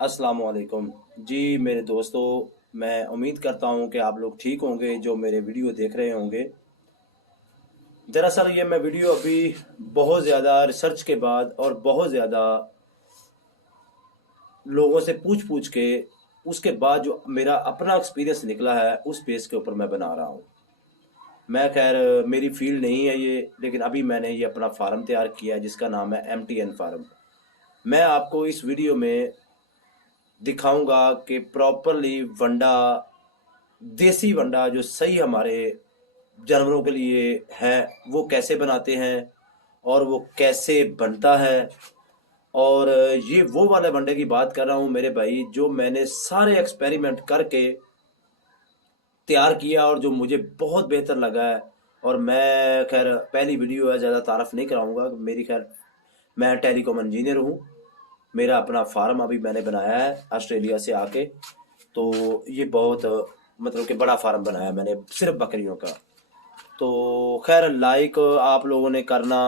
अस्सलाम वालेकुम जी मेरे दोस्तों। मैं उम्मीद करता हूं कि आप लोग ठीक होंगे जो मेरे वीडियो देख रहे होंगे। दरअसल ये मैं वीडियो अभी बहुत ज़्यादा रिसर्च के बाद और बहुत ज़्यादा लोगों से पूछ पूछ के उसके बाद जो मेरा अपना एक्सपीरियंस निकला है उस बेस के ऊपर मैं बना रहा हूँ। मैं खैर मेरी फील्ड नहीं है ये, लेकिन अभी मैंने ये अपना फार्म तैयार किया है जिसका नाम है MTN फार्म। मैं आपको इस वीडियो में दिखाऊंगा कि प्रॉपरली वंडा, देसी वंडा जो सही हमारे जानवरों के लिए है वो कैसे बनाते हैं और वो कैसे बनता है। और ये वो वाले वंडे की बात कर रहा हूँ मेरे भाई, जो मैंने सारे एक्सपेरिमेंट करके तैयार किया और जो मुझे बहुत बेहतर लगा है। और मैं खैर पहली वीडियो है, ज़्यादा तारीफ नहीं कराऊंगा मेरी। खैर मैं टेलीकॉम इंजीनियर हूँ। मेरा अपना फार्म अभी मैंने बनाया है ऑस्ट्रेलिया से आके। तो ये बहुत मतलब कि बड़ा फार्म बनाया मैंने सिर्फ बकरियों का। तो खैर लाइक आप लोगों ने करना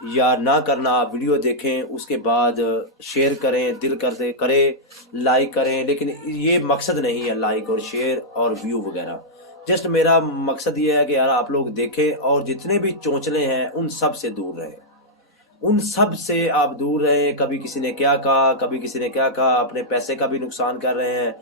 या ना करना, आप वीडियो देखें उसके बाद शेयर करें, दिल करते करे लाइक करें, लेकिन ये मकसद नहीं है लाइक और शेयर और व्यू वगैरह। जस्ट मेरा मकसद ये है कि यार आप लोग देखें और जितने भी चोंचले हैं उन सब से दूर रहें, उन सब से आप दूर रहें। कभी किसी ने क्या कहा, कभी किसी ने क्या कहा, अपने पैसे का भी नुकसान कर रहे हैं,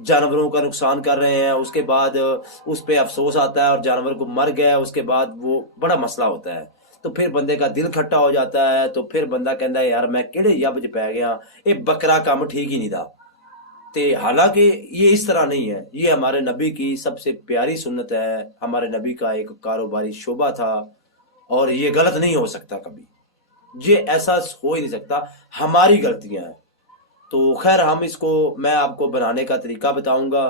जानवरों का नुकसान कर रहे हैं। उसके बाद उस पर अफसोस आता है और जानवर को मर गया, उसके बाद वो बड़ा मसला होता है। तो फिर बंदे का दिल खट्टा हो जाता है। तो फिर बंदा कहता है यार मैं किहड़े यब च पै गया, ये बकरा काम ठीक ही नहीं था। ते हालांकि ये इस तरह नहीं है, ये हमारे नबी की सबसे प्यारी सुन्नत है, हमारे नबी का एक कारोबारी शोबा था और ये गलत नहीं हो सकता कभी। ये ऐसा हो ही नहीं सकता, हमारी गलतियां हैं। तो खैर हम इसको, मैं आपको बनाने का तरीका बताऊंगा,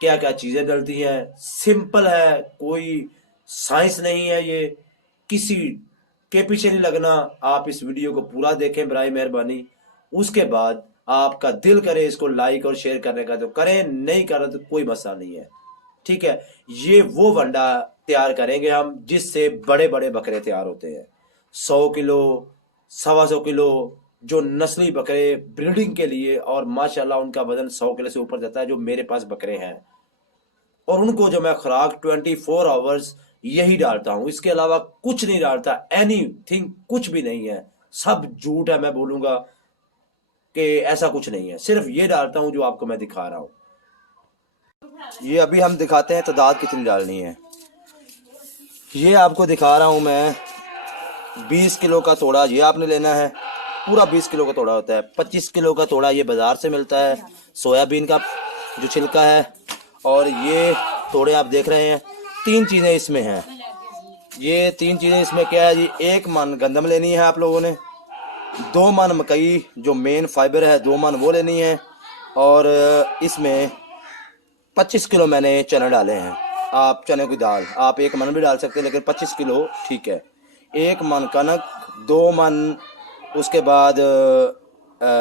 क्या क्या चीज़ें डलती हैं। सिंपल है, कोई साइंस नहीं है ये, किसी के पीछे नहीं लगना। आप इस वीडियो को पूरा देखें बराए मेहरबानी। उसके बाद आपका दिल करे इसको लाइक और शेयर करने का तो करें, नहीं कर रहे तो कोई मसला नहीं है, ठीक है। ये वो वंडा तैयार करेंगे हम जिससे बड़े बड़े बकरे तैयार होते हैं, 100 किलो, 125 किलो, जो नस्ली बकरे ब्रीडिंग के लिए, और माशाल्लाह उनका वजन 100 किलो से ऊपर जाता है जो मेरे पास बकरे हैं। और उनको जो मैं खुराक 24 आवर्स यही डालता हूँ, इसके अलावा कुछ नहीं डालता, एनी थिंग कुछ भी नहीं है। सब झूठ है, मैं बोलूंगा कि ऐसा कुछ नहीं है, सिर्फ ये डालता हूँ जो आपको मैं दिखा रहा हूँ। ये अभी हम दिखाते हैं तादाद कितनी डालनी है। ये आपको दिखा रहा हूँ मैं, 20 किलो का तोड़ा ये आपने लेना है। पूरा 20 किलो का तोड़ा होता है। 25 किलो का तोड़ा ये बाजार से मिलता है, सोयाबीन का जो छिलका है। और ये तोड़े आप देख रहे हैं, 3 चीज़ें इसमें हैं। ये 3 चीज़ें इसमें क्या है जी, 1 मन गंदम लेनी है आप लोगों ने, 2 मन मकई जो मेन फाइबर है 2 मन वो लेनी है, और इसमें 25 किलो मैंने चने डाले हैं। आप चने की दाल आप 1 मन भी डाल सकते हैं, लेकिन 25 किलो ठीक है। 1 मन कनक, 2 मन उसके बाद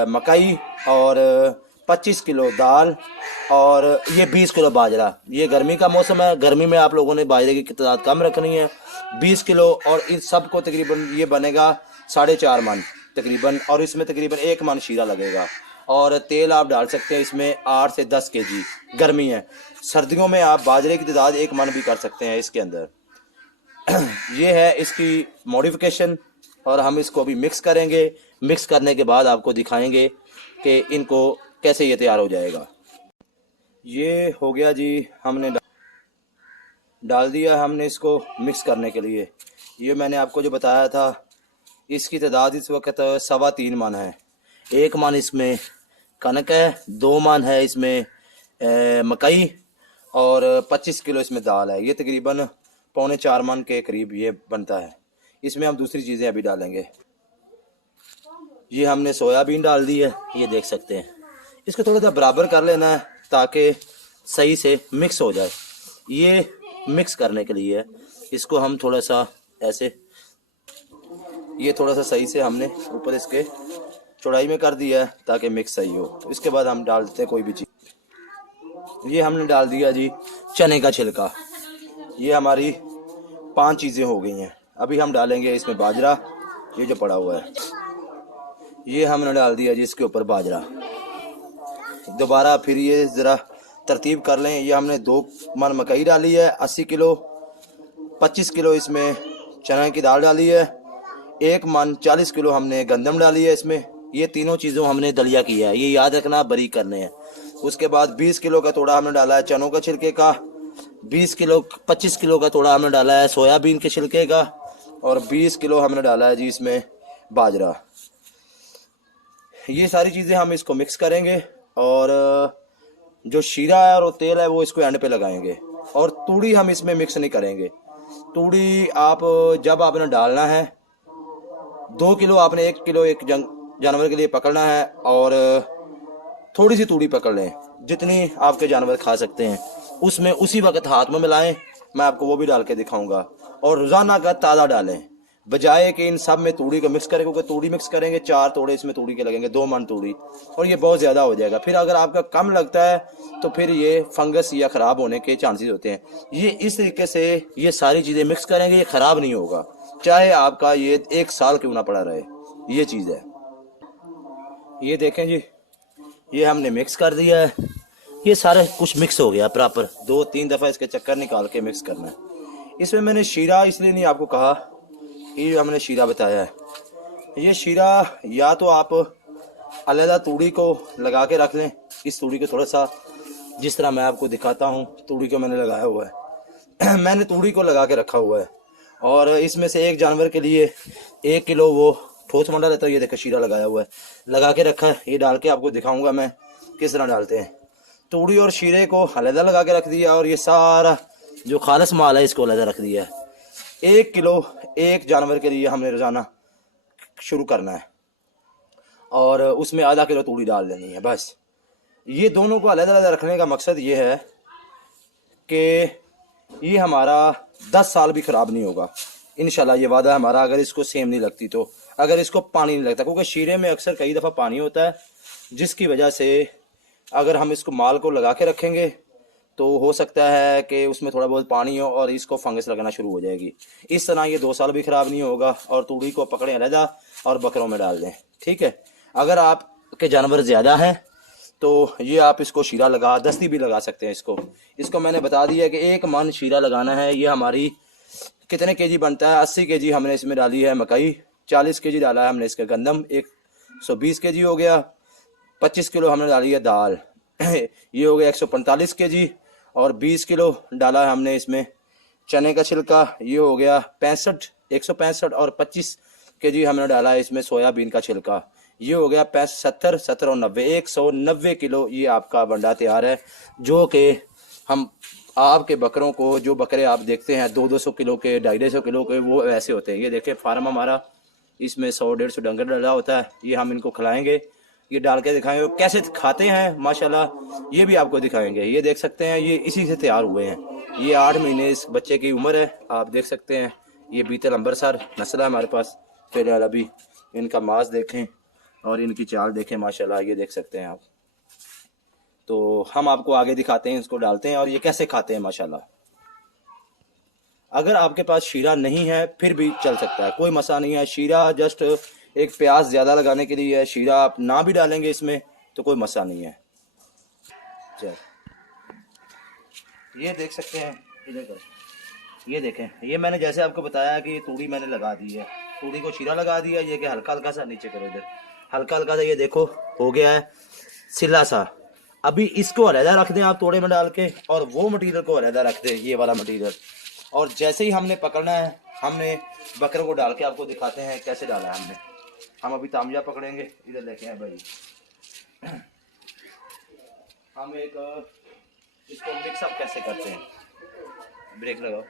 मकई, और 25 किलो दाल, और ये 20 किलो बाजरा। ये गर्मी का मौसम है, गर्मी में आप लोगों ने बाजरे की तादाद कम रखनी है, 20 किलो। और इन सब को तकरीबन ये बनेगा 4.5 मन तकरीबन, और इसमें तकरीबन 1 मन शीरा लगेगा। और तेल आप डाल सकते हैं इसमें 8 से 10 केजी। गर्मी है, सर्दियों में आप बाजरे की तादाद 1 मन भी कर सकते हैं इसके अंदर। ये है इसकी मॉडिफिकेशन। और हम इसको अभी मिक्स करेंगे। मिक्स करने के बाद आपको दिखाएंगे कि इनको कैसे ये तैयार हो जाएगा। ये हो गया जी, हमने डाल दिया हमने इसको मिक्स करने के लिए। ये मैंने आपको जो बताया था, इसकी तादाद इस वक्त 3.25 मन है। 1 मन इसमें कनक है, 2 मन है इसमें मकई, और 25 किलो इसमें दाल है। ये तकरीबन 3.25 मन के करीब ये बनता है। इसमें हम दूसरी चीज़ें अभी डालेंगे। ये हमने सोयाबीन डाल दी है, ये देख सकते हैं। इसको थोड़ा सा बराबर कर लेना है ताकि सही से मिक्स हो जाए। ये मिक्स करने के लिए इसको हम थोड़ा सा ऐसे, ये थोड़ा सा सही से हमने ऊपर इसके चौड़ाई में कर दिया है ताकि मिक्स सही हो। इसके बाद हम डाल देते हैं कोई भी चीज़। ये हमने डाल दिया जी चने का छिलका। ये हमारी 5 चीज़ें हो गई हैं। अभी हम डालेंगे इसमें बाजरा, ये जो पड़ा हुआ है, ये हमने डाल दिया जी इसके ऊपर बाजरा। दोबारा फिर ये ज़रा तरतीब कर लें। ये हमने 2 मन मकई डाली है 80 किलो, 25 किलो इसमें चना की दाल डाली है, 1 मन 40 किलो हमने गंदम डाली है इसमें। ये तीनों चीज़ों हमने दलिया किया है, ये याद रखना, बरी करने हैं। उसके बाद 20 किलो का तोड़ा हमने डाला है चनों का छिलके का, 25 किलो का तोड़ा हमने डाला है सोयाबीन के छिलके का, और 20 किलो हमने डाला है जी इसमें बाजरा। ये सारी चीज़ें हम इसको मिक्स करेंगे और जो शीरा है और तेल है वो इसको एंड पे लगाएंगे। और तूड़ी हम इसमें मिक्स नहीं करेंगे। तूड़ी आप जब आपने डालना है 2 किलो आपने 1 किलो एक जानवर के लिए पकड़ना है, और थोड़ी सी तूड़ी पकड़ लें जितनी आपके जानवर खा सकते हैं, उसमें उसी वक्त हाथ में मिलाएं। मैं आपको वो भी डाल के दिखाऊंगा। और रोज़ाना का ताज़ा डालें, बजाय कि इन सब में तूड़ी को मिक्स करें, क्योंकि तूड़ी मिक्स करेंगे 4 तोड़े इसमें तूड़ी के लगेंगे, 2 मन तूड़ी, और ये बहुत ज़्यादा हो जाएगा। फिर अगर आपका कम लगता है तो फिर ये फंगस या ख़राब होने के चांसेस होते हैं। ये इस तरीके से ये सारी चीज़ें मिक्स करेंगे, ये ख़राब नहीं होगा, चाहे आपका ये 1 साल क्यों ना पड़ा रहे। ये चीज़ है। ये देखें जी, ये हमने मिक्स कर दिया है, ये सारा कुछ मिक्स हो गया प्रॉपर। 2-3 दफ़ा इसके चक्कर निकाल के मिक्स करना है। इसमें मैंने शीरा इसलिए नहीं आपको कहा, ये हमने शीरा बताया है। ये शीरा या तो आप अलग तूड़ी को लगा के रख लें, इस तूड़ी को थोड़ा सा जिस तरह मैं आपको दिखाता हूँ, तूड़ी को मैंने लगाया हुआ है मैंने तूड़ी को लगा के रखा हुआ है, और इसमें से एक जानवर के लिए 1 किलो वो ठोस मंडा रहता है। ये देखो शीरा लगाया हुआ है, लगा के रखा है। ये डाल के आपको दिखाऊंगा मैं किस तरह डालते हैं। तूड़ी और शीरे को अलग लगा के रख दिया, और ये सारा जो खालस माल है इसको अलग रख दिया है। 1 किलो एक जानवर के लिए हमने रोज़ाना शुरू करना है, और उसमें आधा किलो तूड़ी डाल देनी है बस। ये दोनों को अलग अलग रखने का मकसद ये है कि ये हमारा 10 साल भी ख़राब नहीं होगा इंशाल्लाह, ये वादा है हमारा। अगर इसको सेम नहीं लगती तो, अगर इसको पानी नहीं लगता, क्योंकि शीरे में अक्सर कई दफ़ा पानी होता है, जिसकी वजह से अगर हम इसको माल को लगा के रखेंगे तो हो सकता है कि उसमें थोड़ा बहुत पानी हो और इसको फंगस लगना शुरू हो जाएगी। इस तरह ये 2 साल भी ख़राब नहीं होगा। और तूड़ी को पकड़ें अलहदा और बकरों में डाल दें, ठीक है। अगर आपके जानवर ज़्यादा हैं तो ये आप इसको शीरा लगा, दस्ती भी लगा सकते हैं इसको मैंने बता दिया कि 1 मन शीरा लगाना है। ये हमारी कितने केजी बनता है, 80 केजी हमने इसमें डाली है मकई, 40 केजी डाला है हमने इसका गंदम, 120 केजी हो गया। 25 किलो हमने डाली है दाल ये हो गया 145 केजी। और 20 किलो डाला है हमने इसमें चने का छिलका, ये हो गया 165। और 25 केजी हमने डाला है इसमें सोयाबीन का छिलका, ये हो गया 70 और 90, 190 किलो ये आपका बंडा तैयार है। जो कि हम आपके बकरों को, जो बकरे आप देखते हैं 200-200 किलो के, 250-250 किलो के, वो ऐसे होते हैं। ये देखें फार्म हमारा, इसमें 100-150 डंगर डला होता है। ये हम इनको खिलाएंगे, ये डाल के दिखाएंगे कैसे खाते हैं माशाल्लाह, ये भी आपको दिखाएंगे। ये देख सकते हैं, ये इसी से तैयार हुए हैं। ये 8 महीने इस बच्चे की उम्र है, आप देख सकते हैं। ये बीतल अंबरसर नस्ल है हमारे पास फिलहाल अभी। इनका मांस देखें और इनकी चाल देखें माशाल्लाह, ये देख सकते हैं आप। तो हम आपको आगे दिखाते हैं, इसको डालते हैं और ये कैसे खाते हैं माशाल्लाह। अगर आपके पास शीरा नहीं है फिर भी चल सकता है, कोई मसला नहीं है। शीरा जस्ट एक प्याज ज़्यादा लगाने के लिए है, शीरा आप ना भी डालेंगे इसमें तो कोई मसला नहीं है। चल ये देख सकते हैं, इधर ये देखें, ये मैंने जैसे आपको बताया कि ये तूड़ी मैंने लगा दी है, तूड़ी को शीरा लगा दिया। ये कि हल्का हल्का सा नीचे करो, इधर हल्का हल्का सा, ये देखो हो गया है सिला सा। अभी इसको अलहदा रख दें आप तोड़े में डाल के, और वो मटीरियल को अलहदा रख दें, ये वाला मटीरियल। और जैसे ही हमने पकड़ना है, हमने बकरों को डाल के आपको दिखाते हैं कैसे डाला है हमने। हम अभी तामजा पकड़ेंगे, इधर लेके आए भाई। हम इसको मिक्सअप कैसे करते हैं, ब्रेक लगाओ।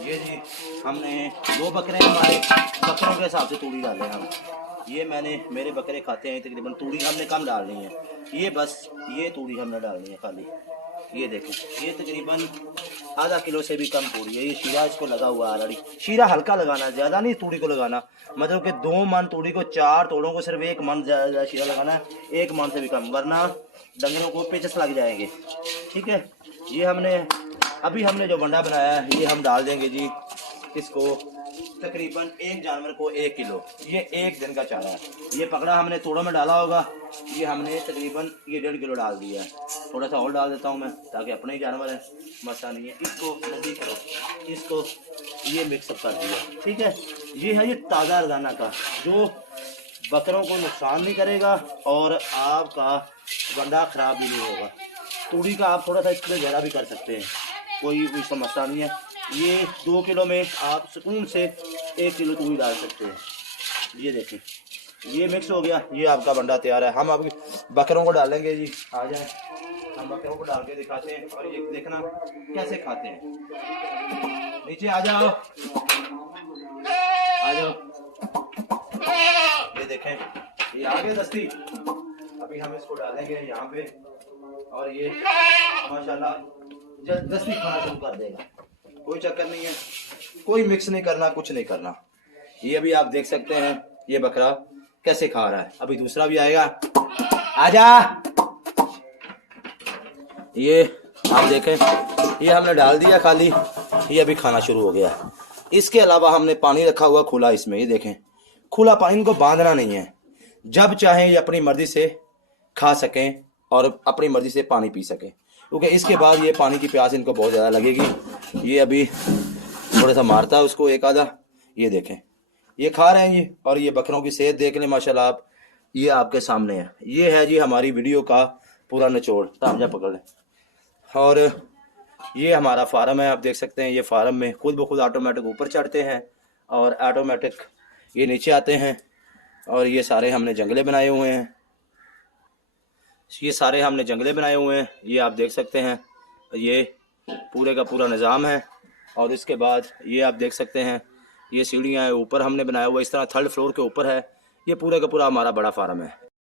ये जी हमने 2 बकरे, हमारे बकरों के हिसाब से तूड़ी डाले हैं हम। ये मेरे बकरे खाते हैं तकरीबन, तूड़ी हमने कम डालनी है। ये बस ये तूड़ी हमने डालनी है खाली। ये देखें, ये तकरीबन आधा किलो से भी कम तूड़ी है। ये शीरा इसको लगा हुआ है ऑलरेडी। शीरा हल्का लगाना, ज़्यादा नहीं तूड़ी को लगाना, मतलब कि 2 मन तूड़ी को 4 तोड़ों को सिर्फ 1 मन ज़्यादा शीरा लगाना है, 1 मन से भी कम, वरना डंगरों को पेचस लग जाएंगे, ठीक है। ये हमने जो बंडा बनाया है ये हम डाल देंगे जी इसको तकरीबन एक जानवर को 1 किलो, ये एक दिन का चारा है। ये पकड़ा हमने तोड़ों में डाला होगा, ये हमने तकरीबन ये 1.5 किलो डाल दिया है। थोड़ा सा और डाल देता हूँ मैं, ताकि अपने ही जानवर है, मसला नहीं है। इसको नज़दीक करो, इसको ये मिक्सअप कर दिया, ठीक है। ये है ये ताज़ा अर्गाना का, जो बकरों को नुकसान नहीं करेगा और आपका गंडा ख़राब भी नहीं होगा। तूड़ी का आप थोड़ा सा इसमें गहरा भी कर सकते हैं, कोई समस्या नहीं है। ये 2 किलो में आप सुकून से 1 किलो तूड़ी डाल सकते हैं। ये देखें, ये मिक्स हो गया, ये आपका बंडा तैयार है। हम अब बकरों को डालेंगे जी, आ जाए हम बकरों को डाल के दिखाते हैं और ये देखना कैसे खाते हैं। नीचे आ जाओ, आ जाओ, ये देखें, ये आ गए दस्ती। अभी हम इसको डालेंगे यहाँ पे और ये माशाल्लाह दस्ती खाना शुरू कर देगा। कोई चक्कर नहीं है, कोई मिक्स नहीं करना, कुछ नहीं करना। ये अभी आप देख सकते हैं ये बकरा कैसे खा रहा है। अभी दूसरा भी आएगा, आजा। ये आप देखें, ये हमने डाल दिया खाली, ये अभी खाना शुरू हो गया। इसके अलावा हमने पानी रखा हुआ खुला इसमें, ये देखें खुला पानी, इनको बांधना नहीं है। जब चाहें ये अपनी मर्जी से खा सकें और अपनी मर्जी से पानी पी सकें, क्योंकि इसके बाद ये पानी की प्यास इनको बहुत ज़्यादा लगेगी। ये अभी थोड़ा सा मारता है उसको एक आधा, ये देखें ये खा रहे हैं जी। और ये बकरों की सेहत देख लें माशाल्लाह आप, ये आपके सामने है। ये है जी हमारी वीडियो का पूरा निचोड़, तामजा पकड़ लें। और ये हमारा फार्म है, आप देख सकते हैं। ये फार्म में खुद ब खुद ऑटोमेटिक ऊपर चढ़ते हैं और ऑटोमेटिक ये नीचे आते हैं। और ये सारे हमने जंगले बनाए हुए हैं, ये सारे हमने जंगले बनाए हुए हैं। ये आप देख सकते हैं, ये पूरे का पूरा निज़ाम है। और इसके बाद ये आप देख सकते हैं, ये सीढ़ियाँ ऊपर हमने बनाया हुआ, इस तरह 3rd फ्लोर के ऊपर है। ये पूरे का पूरा हमारा बड़ा फार्म है।